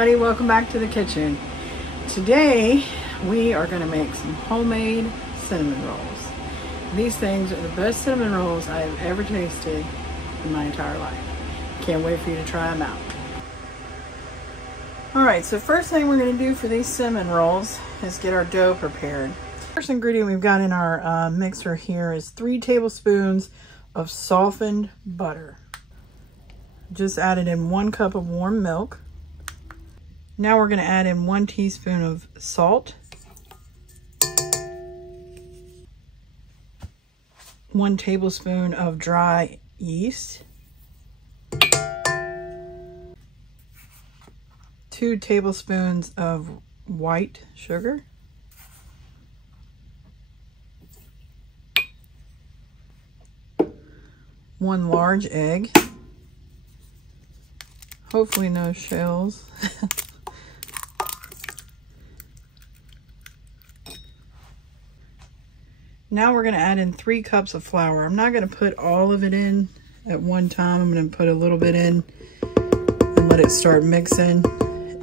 everybody, welcome back to the kitchen. Today we are going to make some homemade cinnamon rolls. These things are the best cinnamon rolls I have ever tasted in my entire life. Can't wait for you to try them out. Alright, so first thing we're going to do for these cinnamon rolls is get our dough prepared. First ingredient we've got in our mixer here is 3 tablespoons of softened butter. Just added in 1 cup of warm milk. Now we're going to add in 1 teaspoon of salt, 1 tablespoon of dry yeast, 2 tablespoons of white sugar, 1 large egg, hopefully no shells. Now we're going to add in 3 cups of flour. I'm not going to put all of it in at one time. I'm going to put a little bit in and let it start mixing,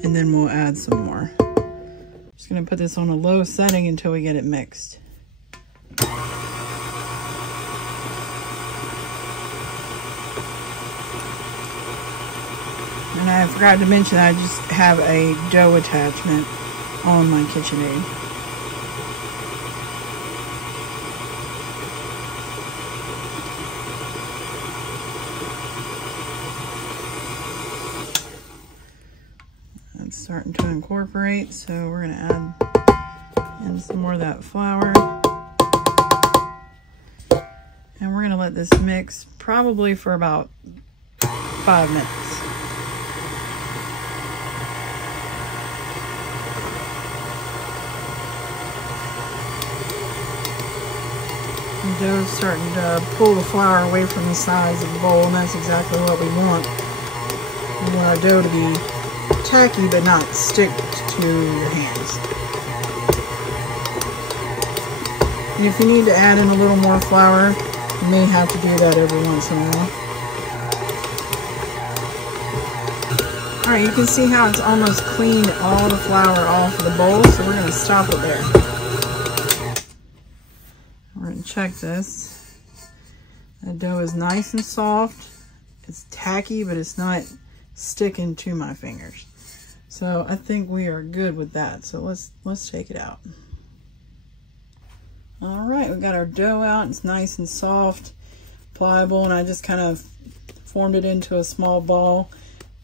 and then we'll add some more. Just going to put this on a low setting until we get it mixed. And I forgot to mention I just have a dough attachment on my KitchenAid. It's starting to incorporate, so we're going to add in some more of that flour. And we're going to let this mix probably for about 5 minutes. The dough's starting to pull the flour away from the sides of the bowl, and that's exactly what we want. We want our dough to be tacky but not stick to your hands. And if you need to add in a little more flour, you may have to do that every once in a while. Alright, you can see how it's almost cleaned all the flour off of the bowl, so we're going to stop it there. We're going to check this. The dough is nice and soft. It's tacky, but it's not sticking to my fingers. So I think we are good with that. So let's take it out. All right, we got our dough out. It's nice and soft, pliable, and I just kind of formed it into a small ball.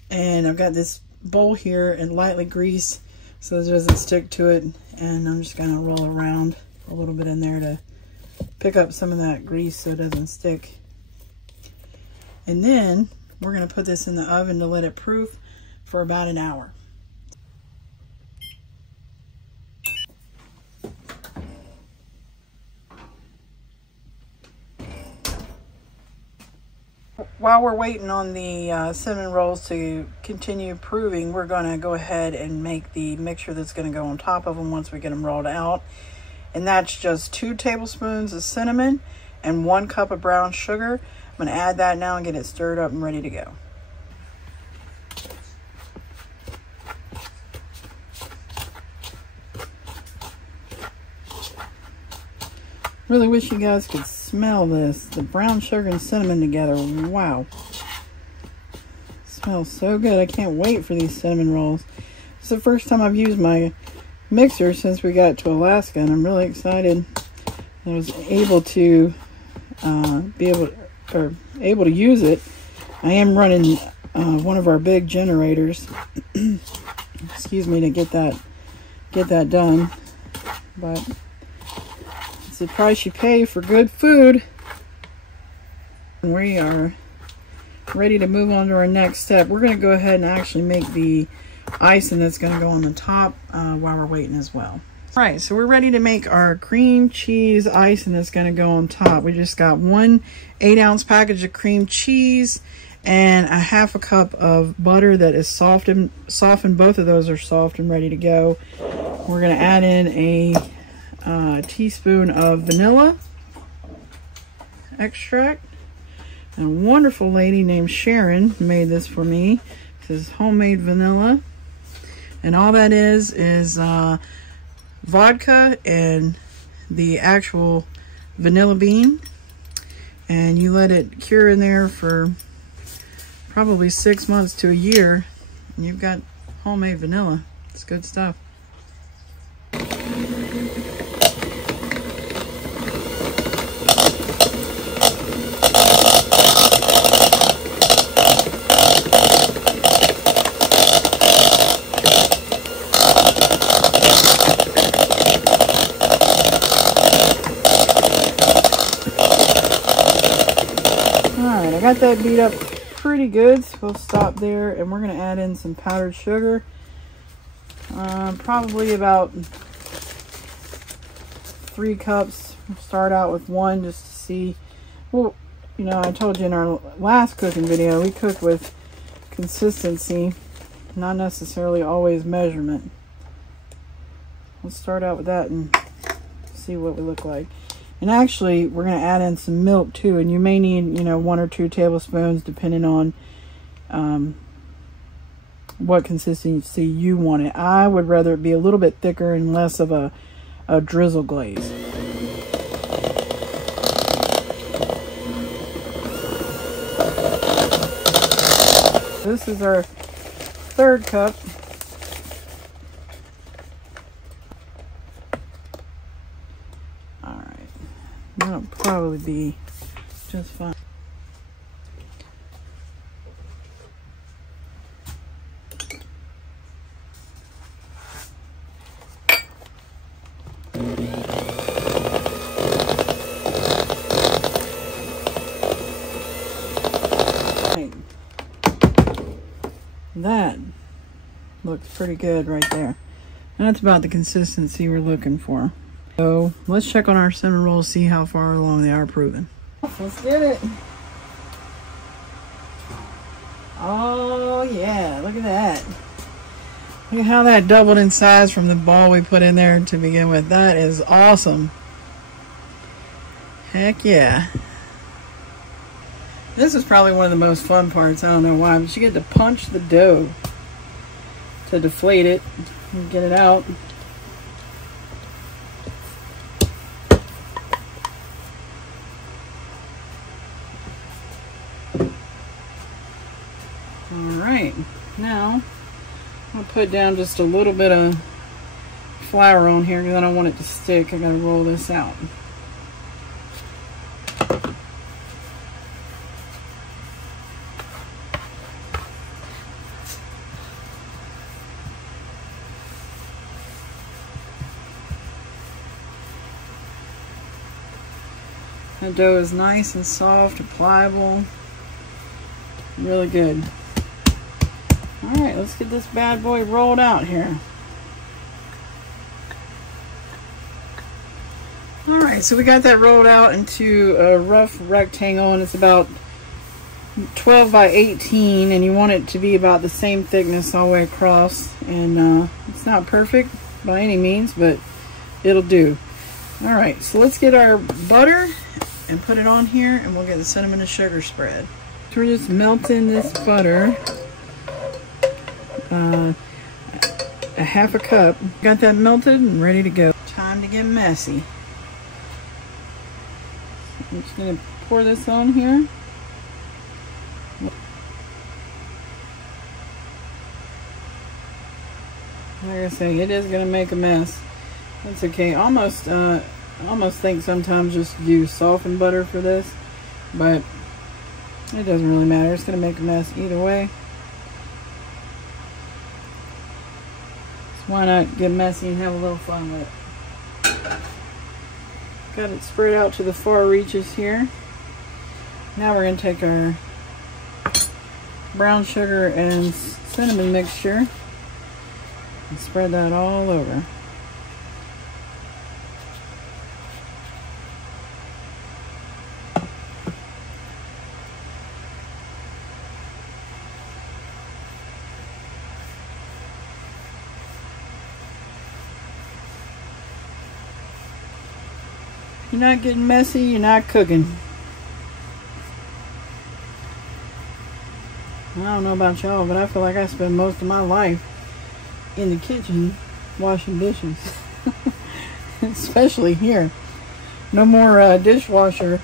And I've got this bowl here and lightly greased so it doesn't stick to it. And I'm just gonna roll around a little bit in there to pick up some of that grease so it doesn't stick. And then we're gonna put this in the oven to let it proof for about an hour. While we're waiting on the cinnamon rolls to continue proving, we're going to go ahead and make the mixture that's going to go on top of them once we get them rolled out. And that's just 2 tablespoons of cinnamon and 1 cup of brown sugar. I'm going to add that now and get it stirred up and ready to go. Really wish you guys could smell this. The brown sugar and cinnamon together. Wow. It smells so good. I can't wait for these cinnamon rolls. It's the first time I've used my mixer since we got to Alaska, and I'm really excited I was able to able to use it. I am running one of our big generators excuse me, to get that done, but it's the price you pay for good food. And we are ready to move on to our next step. We're going to go ahead and actually make the icing that's going to go on the top while we're waiting as well. All right, so we're ready to make our cream cheese icing that's going to go on top. We just got 1 8-ounce package of cream cheese and a 1/2 cup of butter that is softened. Both of those are soft and ready to go. We're going to add in a teaspoon of vanilla extract. And a wonderful lady named Sharon made this for me. This is homemade vanilla. And all that is vodka and the actual vanilla bean. And you let it cure in there for probably 6 months to a year. And you've got homemade vanilla. It's good stuff. Alright, I got that beat up pretty good, so we'll stop there, and we're going to add in some powdered sugar. Probably about 3 cups. We'll start out with 1 just to see. Well, you know, I told you in our last cooking video, we cook with consistency, not necessarily always measurement. Let's start out with that and see what we look like. And actually, we're going to add in some milk too, and you may need, you know, 1 or 2 tablespoons depending on what consistency you want it. I would rather it be a little bit thicker and less of a drizzle glaze. This is our 3rd cup. Alright, that'll probably be just fine. That looks pretty good right there. And that's about the consistency we're looking for. So let's check on our cinnamon rolls, see how far along they are proven. Let's get it. Oh yeah, look at that. Look at how that doubled in size from the ball we put in there to begin with. That is awesome. Heck yeah. This is probably one of the most fun parts. I don't know why, but you get to punch the dough to deflate it and get it out. Alright, now I'll put down just a little bit of flour on here because I don't want it to stick. I gotta roll this out. The dough is nice and soft and pliable. Really good. Alright, let's get this bad boy rolled out here. Alright, so we got that rolled out into a rough rectangle, and it's about 12 by 18, and you want it to be about the same thickness all the way across. And it's not perfect by any means, but it'll do. Alright, so let's get our butter and put it on here, and we'll get the cinnamon and sugar spread. So we're just melting this butter. A half a cup. Got that melted and ready to go. Time to get messy. I'm just going to pour this on here. Like I say, it is going to make a mess. That's okay. Almost think sometimes just use softened butter for this, but it doesn't really matter. It's going to make a mess either way. So why not get messy and have a little fun with it? Got it spread out to the far reaches here. Now we're going to take our brown sugar and cinnamon mixture and spread that all over. You're not getting messy, you're not cooking. I don't know about y'all, but I feel like I spend most of my life in the kitchen washing dishes. Especially here. No more dishwasher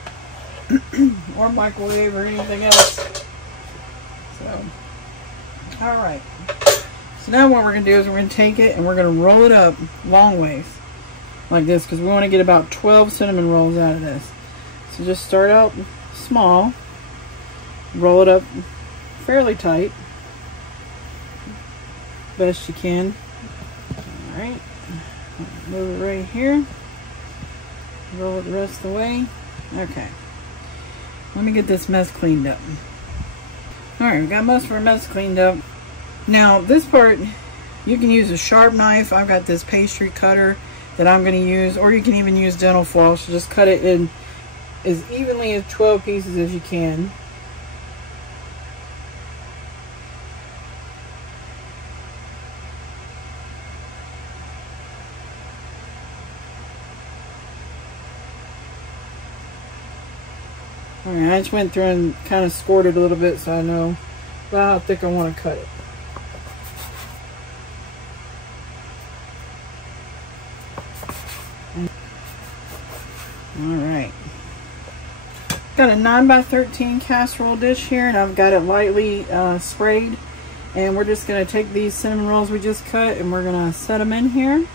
or microwave or anything else. So, alright. So now what we're going to do is we're going to take it and we're going to roll it up long ways. Like this, because we want to get about 12 cinnamon rolls out of this. So just start out small. Roll it up fairly tight. Best you can. Alright. Move it right here. Roll it the rest of the way. Okay. Let me get this mess cleaned up. Alright, we got most of our mess cleaned up. Now, this part, you can use a sharp knife. I've got this pastry cutter that I'm going to use, or you can even use dental floss. So just cut it in as evenly as 12 pieces as you can. Alright, I just went through and kind of scored it a little bit so I know about how thick I want to cut it. Alright. Got a 9x13 casserole dish here, and I've got it lightly sprayed. And we're just going to take these cinnamon rolls we just cut and we're going to set them in here. Look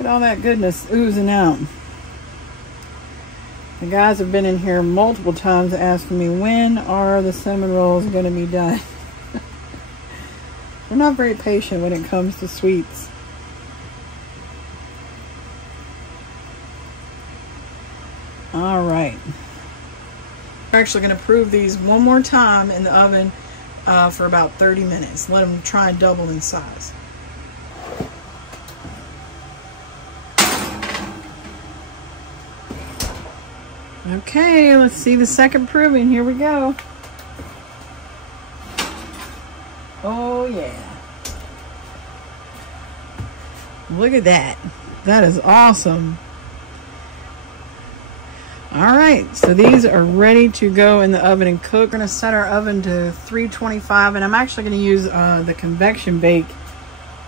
at all that goodness oozing out. The guys have been in here multiple times asking me, when are the cinnamon rolls going to be done? They're not very patient when it comes to sweets. Alright. We're actually going to prove these one more time in the oven for about 30 minutes. Let them try and double in size. Okay, let's see the second proving. Here we go. Oh yeah. Look at that. That is awesome. Alright, so these are ready to go in the oven and cook. We're going to set our oven to 325, and I'm actually going to use the convection bake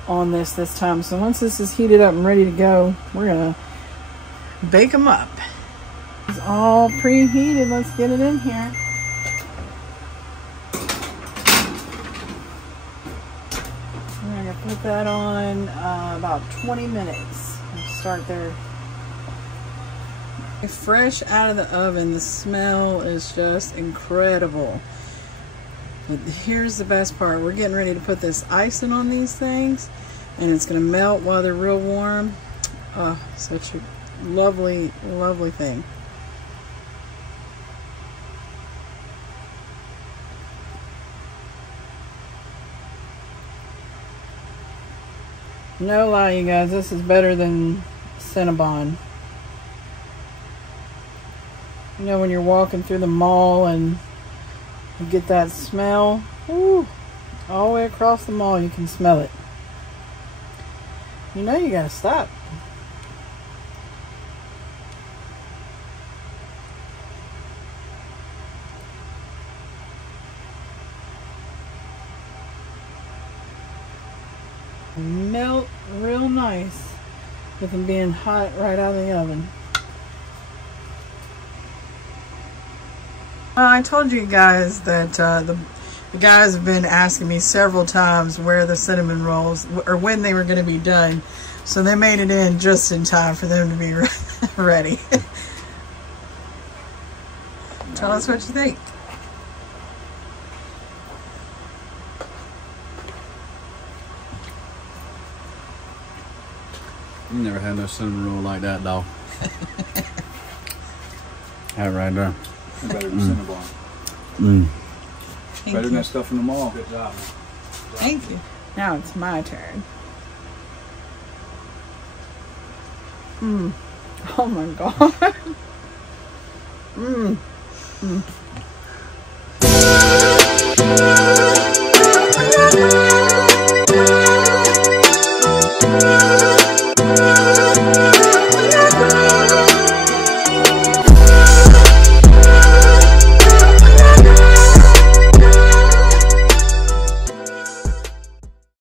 on this time. So once this is heated up and ready to go, we're going to bake them up. It's all preheated. Let's get it in here. We're going to put that on about 20 minutes. We'll start there. Fresh out of the oven, the smell is just incredible. But here's the best part. We're getting ready to put this icing on these things, and it's going to melt while they're real warm. Oh, such a lovely, lovely thing. No lie, you guys, this is better than Cinnabon. You know, when you're walking through the mall and you get that smell, woo, all the way across the mall you can smell it. You know you gotta stop. Melt real nice with them being hot right out of the oven. Well, I told you guys that the guys have been asking me several times where the cinnamon rolls, or when they were going to be done. So they made it in just in time for them to be ready. Tell us what you think. You never had no cinnamon roll like that, dog. That right there. Better than Cinnabon. Better than that stuff in the mall. Good job. Thank you. Now it's my turn. Oh my god.